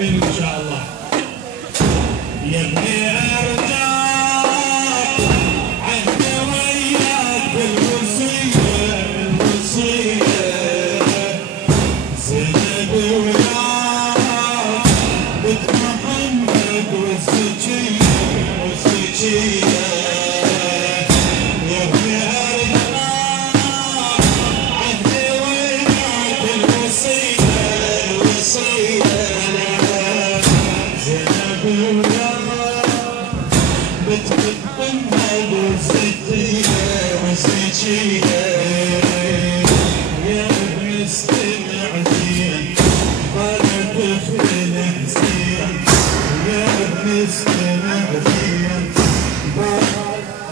إن شاء الله. يا ابني أرجع عهدي وياك بالوصية زينب وياك بنت محمد والزكية يا ابني أرجع عهدي وياك بالوصية زينب وياك بنت محمد والزكية يا ابني استمع زين ولا تفلح زين يا ابني استمع زين ولا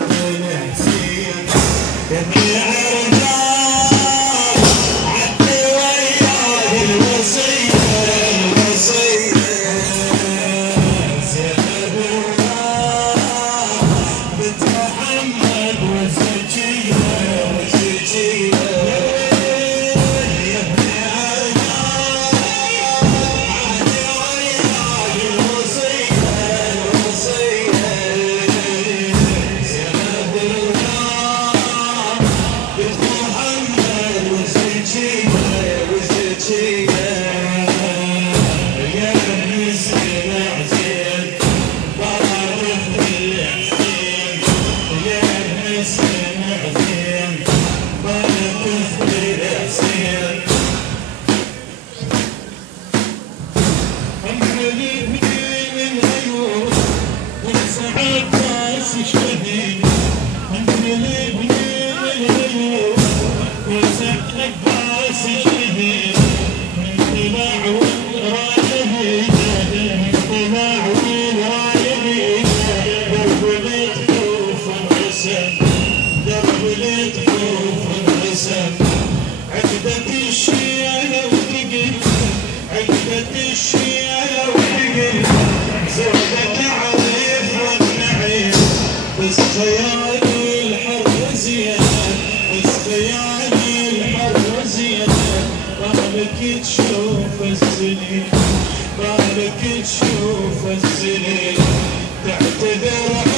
تفلح زين يا ابني أرجع عدي وياي الوصية زينب وياك بنت محمد والزكية تشوف السنين بالك تشوف السنين تعتذر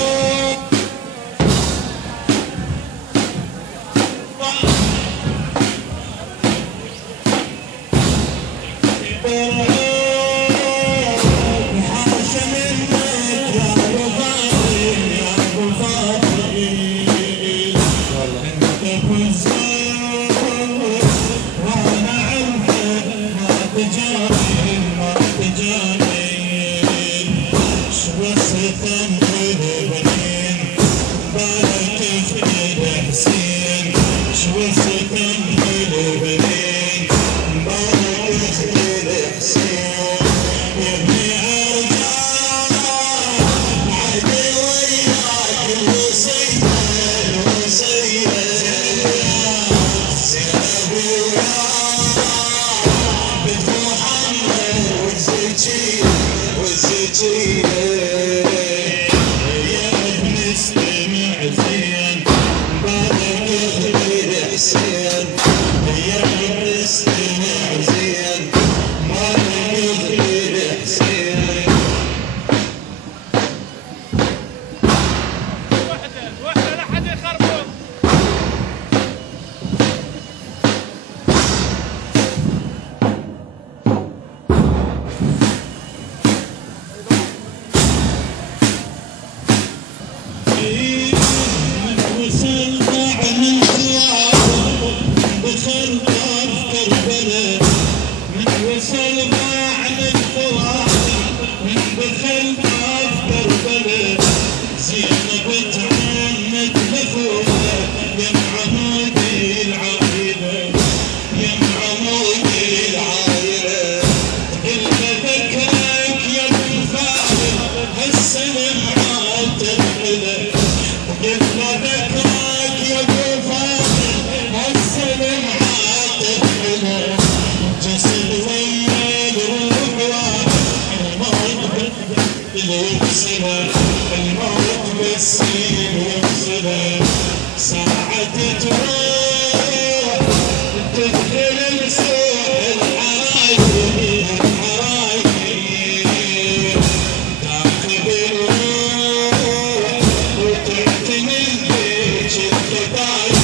من ذيك الكتايب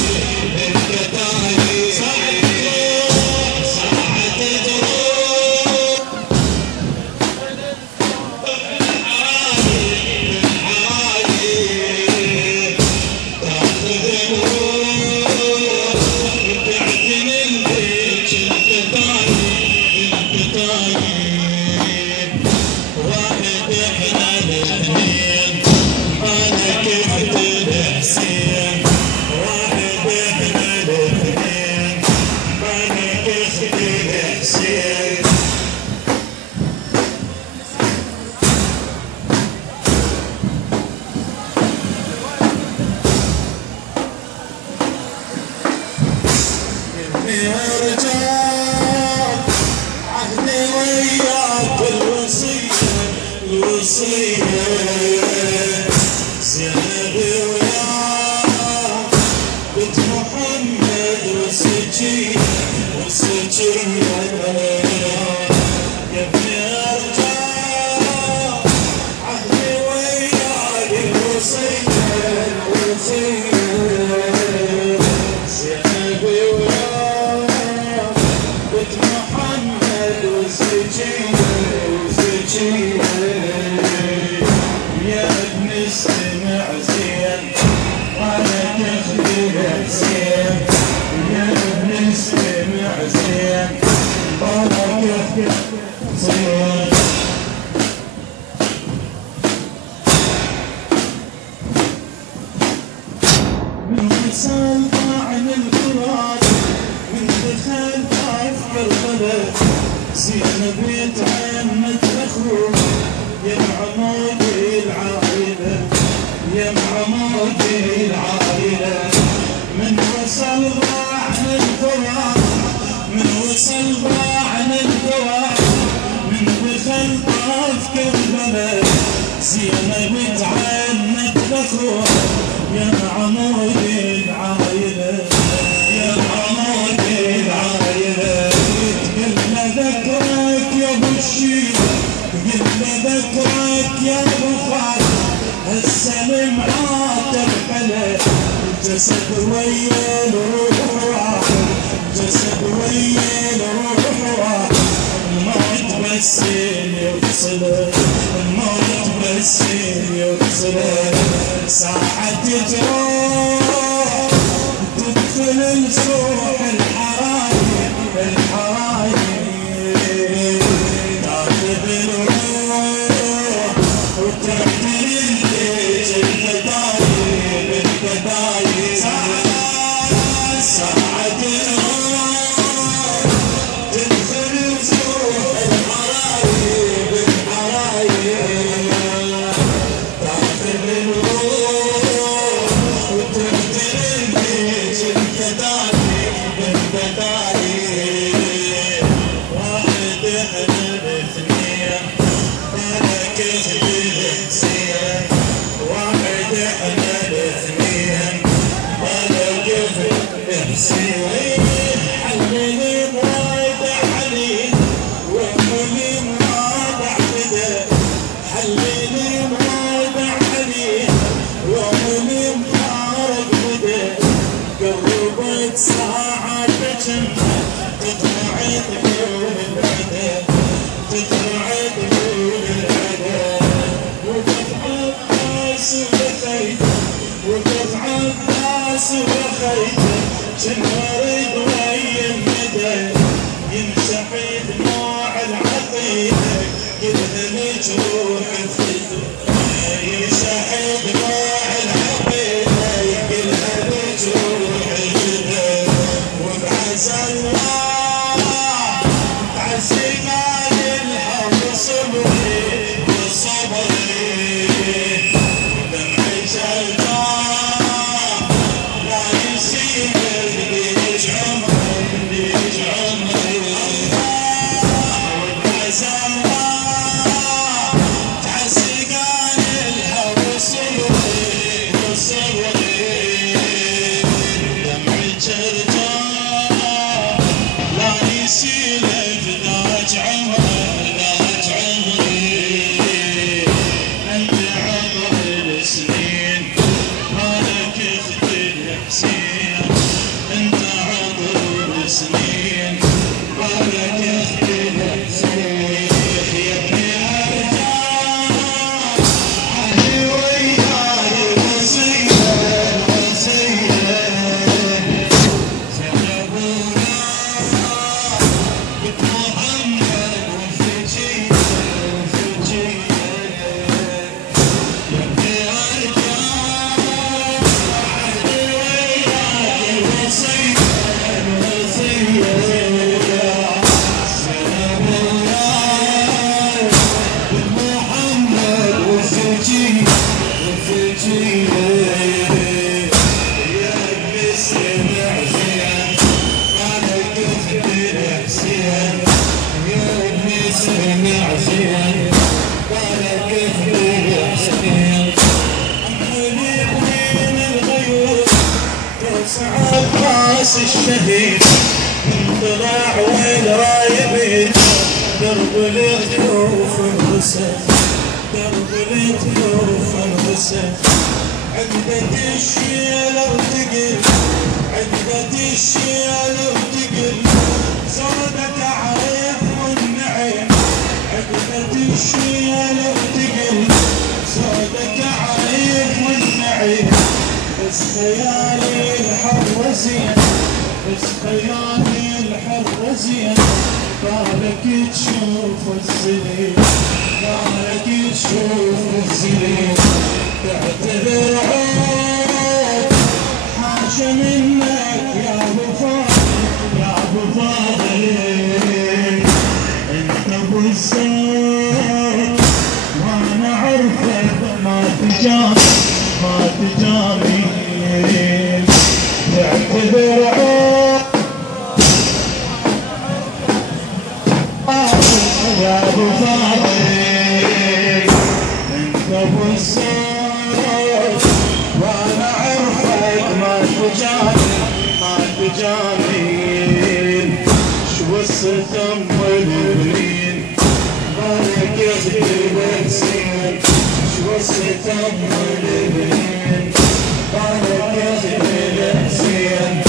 الكتايب ساعة تروح الحايب تاخذ الروح وبعد من ذيك الكتايب الكتايب واحد احنا الاثنين انا كفت الحسين واحد احنا الاثنين انا كفت الحسين يا رجال عهدي وياك الوصية الوصية زينبي وياك بنت محمد وسجية وسجية يا ابن الرجال عهدي وياك الوصية الوصية زينبي وياك بنت محمد وسجية وسجية يا ابن استمع زين وانا تخدم حسين يا ابن استمع زين وانا تخدم حسين من وصل عن القرآن من دخل طاف كربلاء زينب تعنت اخوه يا معمود العائلة يا معمود العائلة من وصل عن القرآن من وصل عن القرآن من دخل طاف كربلاء زينب تعنت اخوه يا معمود العائلة يا معمود العائلة قلنا ذكرك يا ابو الشيبة قلنا ذكرك يا ابو خالد هسه المعاتب على الجسد ويا الروح واحد الجسد ويا الروح واحد الموت بس يفصله الموت بس يفصله ساعة تروح تدخل الروح الحرايب الحرايب تاخذ الروح وتحمل البيت الكتايب الكتايب ساعة تروح تدخل الروح الحرايب الحرايب تاخذ الروح وتحمل البيت الكتايب الكتايب واحد احنا الاثنين انا كتب الحسين واحد احنا الاثنين انا كتب الحسين حللي مراد علي واملي مراد عبده حللي مراد علي واملي مراد عبده قربت ساعة جنة تطلع طيور العدا تطلع طيور العدا وقف عباس وخيته وقف عباس وخيته جنورد ويا الندى يمسح دموع العقيدة كلها مجروح الثدى يمسح دموع العقيدة كلها مجروح الثدى وبعزى الله بعزي مال الحب صبري وصبري دمعي جلدان لا يسير بيج راس الشهيد طلع والرايبين درب الكفوف انغسل درب الكفوف انغسل عقدة الشيل ارتقل عقدة الشيل ارتقل زودت عريف والنعيم عقدة الشيل ارتقل زودت عريف والنعيم بس خيالي الحر زين بس خيالي الحر زين بالك تشوف الزليل بالك تشوف الزليل تعتذر عود حاشا منك يا ابو فاضل يا ابو فاضل انت ابو الزين وانا عرفك ما تجاني ما تجاني تعتذر عود يا ابو فاضل انت ابو الزين وانا عرفك ما تجاني شو الستم والبنين مالك يخدمك زين شو الستم والبنين مالك يخدمك زين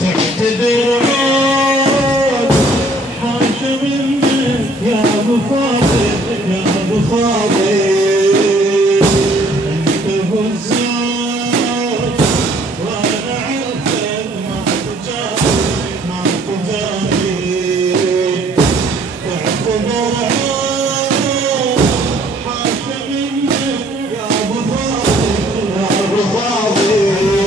تعتذر عود حاشا منك يا ابو فاضل يا ابو فاضل انت ابو الزين وانا عرفك ما تجاني ما تجاني تعتذر عود حاشا منك يا ابو فاضل يا ابو فاضل يا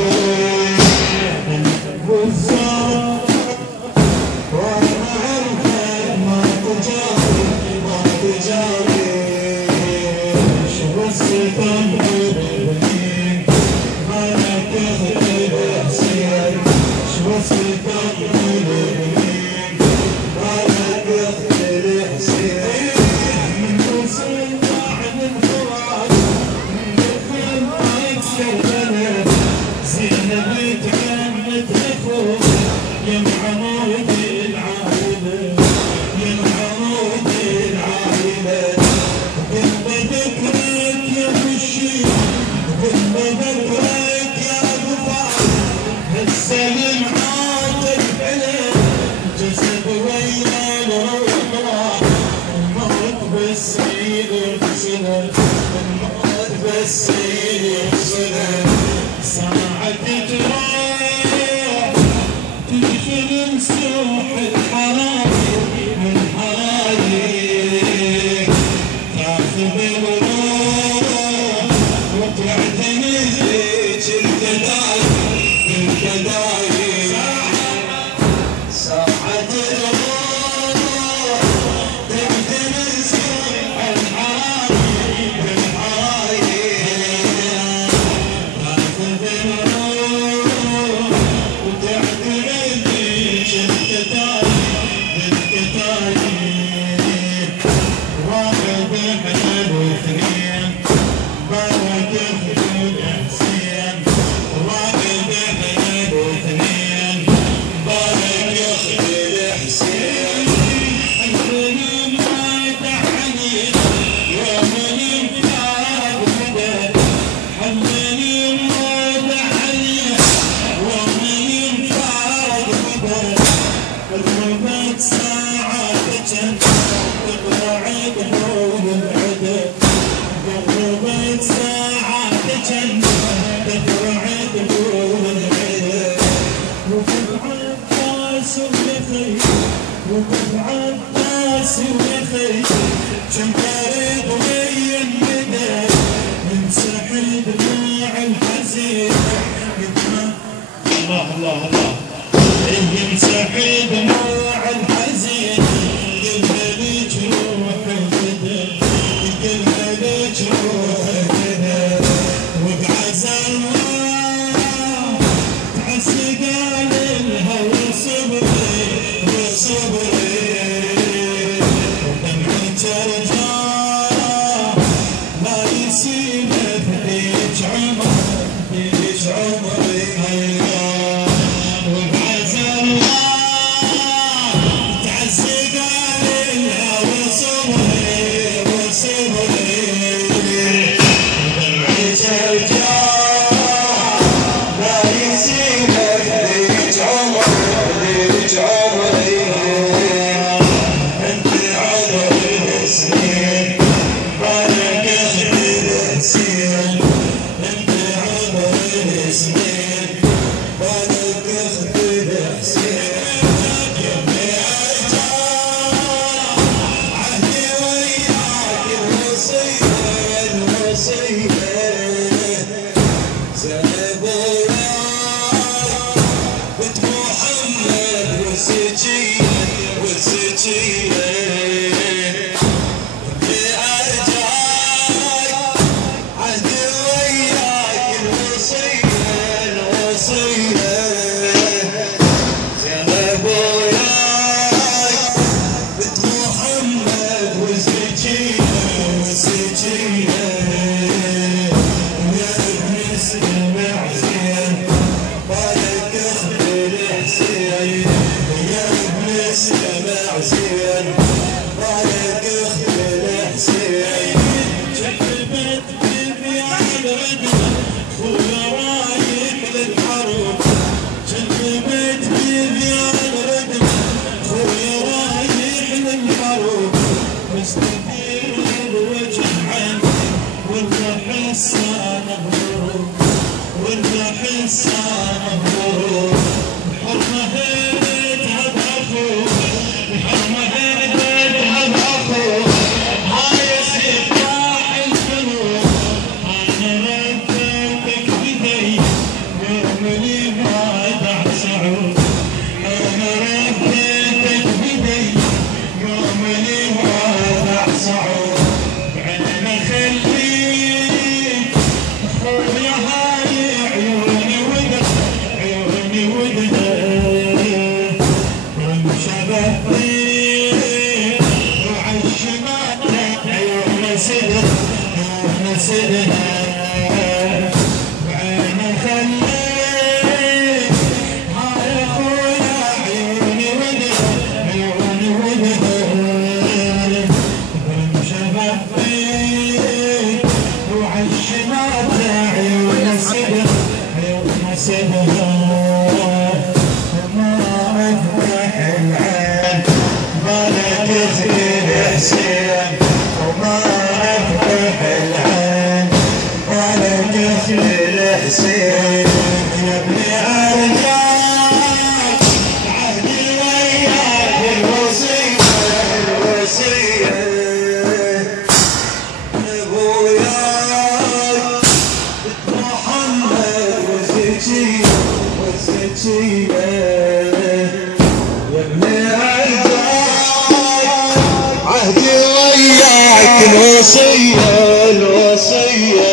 الوصية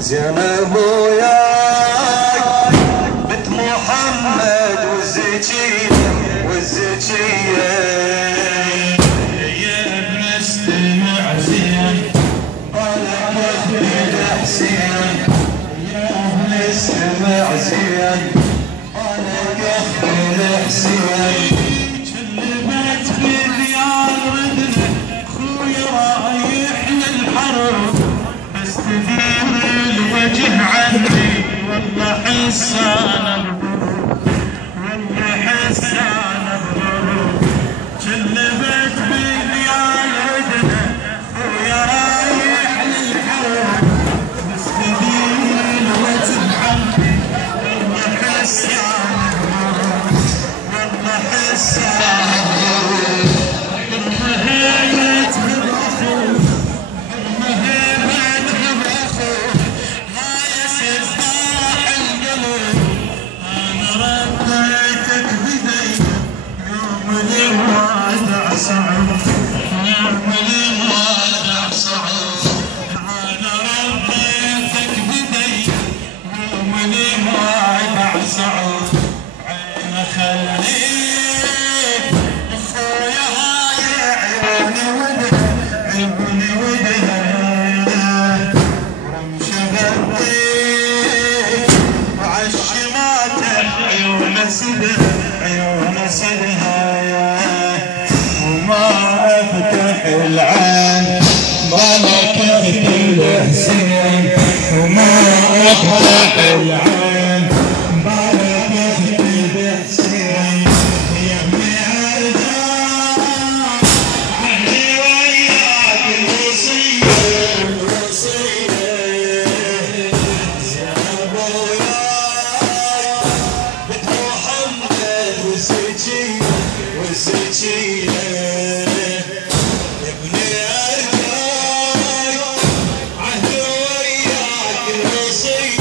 زينب وياك بنت محمد والزكية يا ابن استمع زين قالك الحسين يا ابن استمع زين قالك الحسين شلبت بديار ردنا خويا رايح للحرب بس تدير الوجه عني والله حسانه والله حسانه شلبت بديار ردنا خويا رايح للحرب بس تدير الوجه عني والله حسانه والله حسانه عيون سدها وما افتح العين ملكت الحسين وما افتح العين ملكت الحسين يا ابن عرجان عهدي وياك الوصية زينب وياك بنت محمد والزكية يا ابن عرجان عهدي وياك الوصية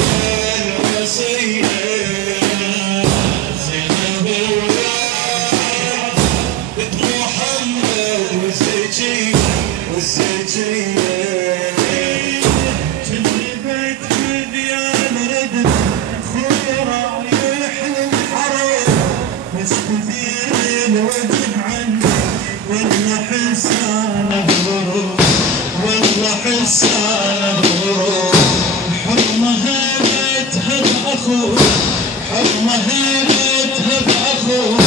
زينب وياك بنت محمد والزكية شلبت بديان ردنا خويا رايح للحرب بس كثير الوجه عني والله حسانه والله حسانه حرمها بيتها بأخوه حرمها بيتها بأخوه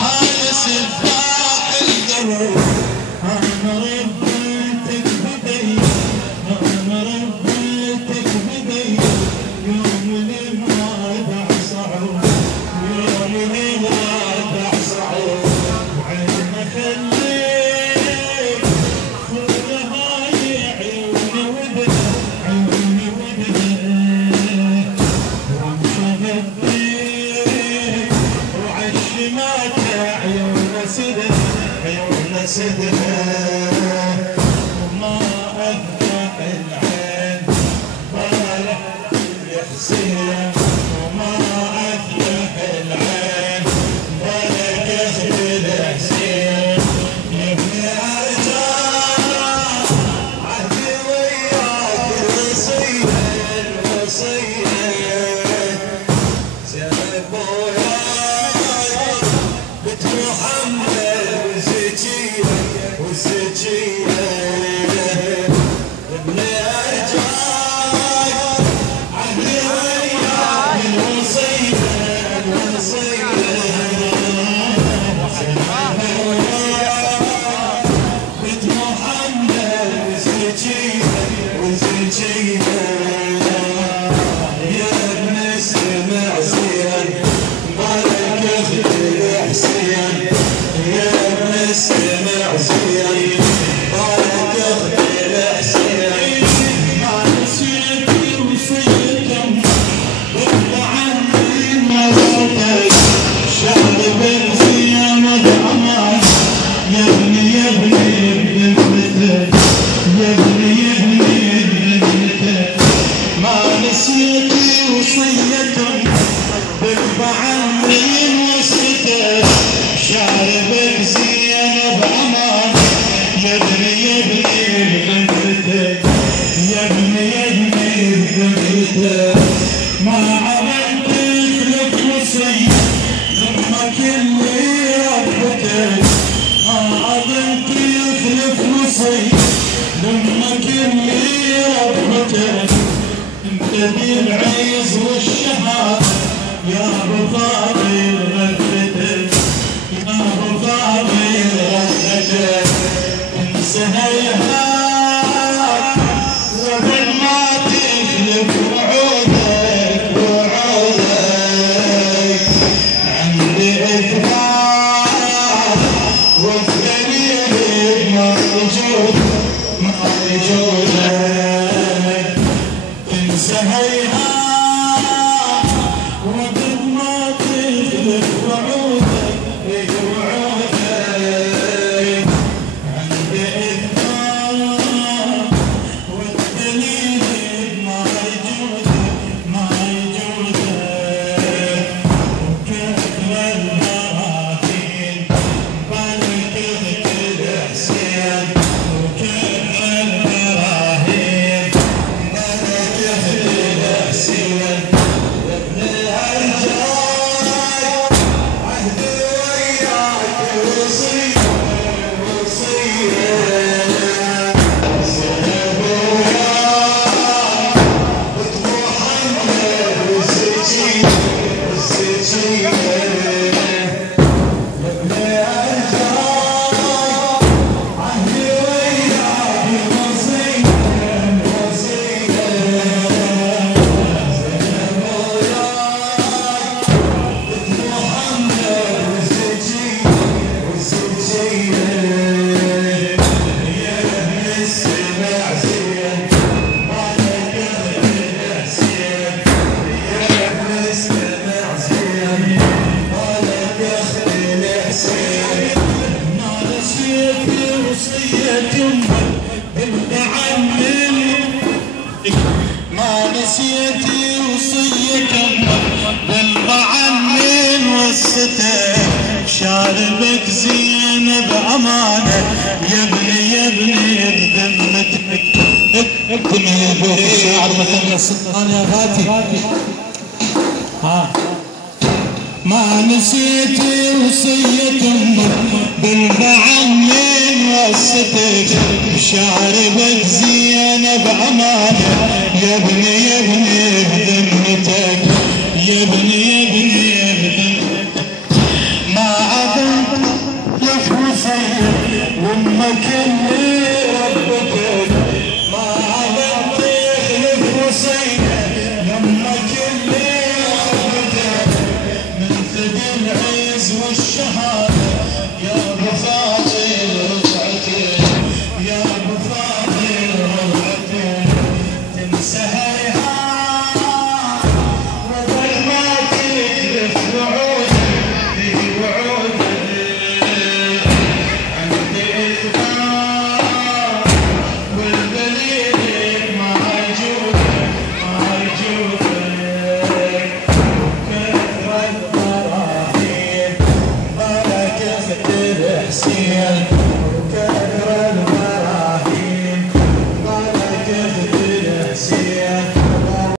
حارس الضاح القلب أنا ربيتك بدي أنا ربيتك بدي يوم الوادع صعب يوم الوادع صعب وعين خليك خويا هاي عيوني يا ابني بذمتك يا ابني بذمتك ما عملت لك وصية لأمك اللي ربتك ما عملت لك وصية لأمك اللي ربتك انت بالعز والشهادة يا ابو فاضل غفتك يا ابو فاضل غفتك انسهيها وقبل ما تخلف وعودك عندي اثبات والدليل ما وجودك انسهيها وقبل ما تخلف وعودك عندي اثبات والدليل ما يجودك وكثر البراهين بالكذب الحسين وكثر البراهين بالكذب الحسين ابن الهجاج عهدي وياك وصية سلب وياك وطموح عنك والسجية ابن الهجاج عهدي وياك وصية ما نسيتي وصية امك بالمعنن وصتك شاربك زينب امانه يا ابني بذمتك اكتمي يا بيت الشعر مثل السلطان يا غاتي ما نسيتي وصية امك بالمعنن وصتك شاربك زينب امانه يا ابني بذمتك يا ابني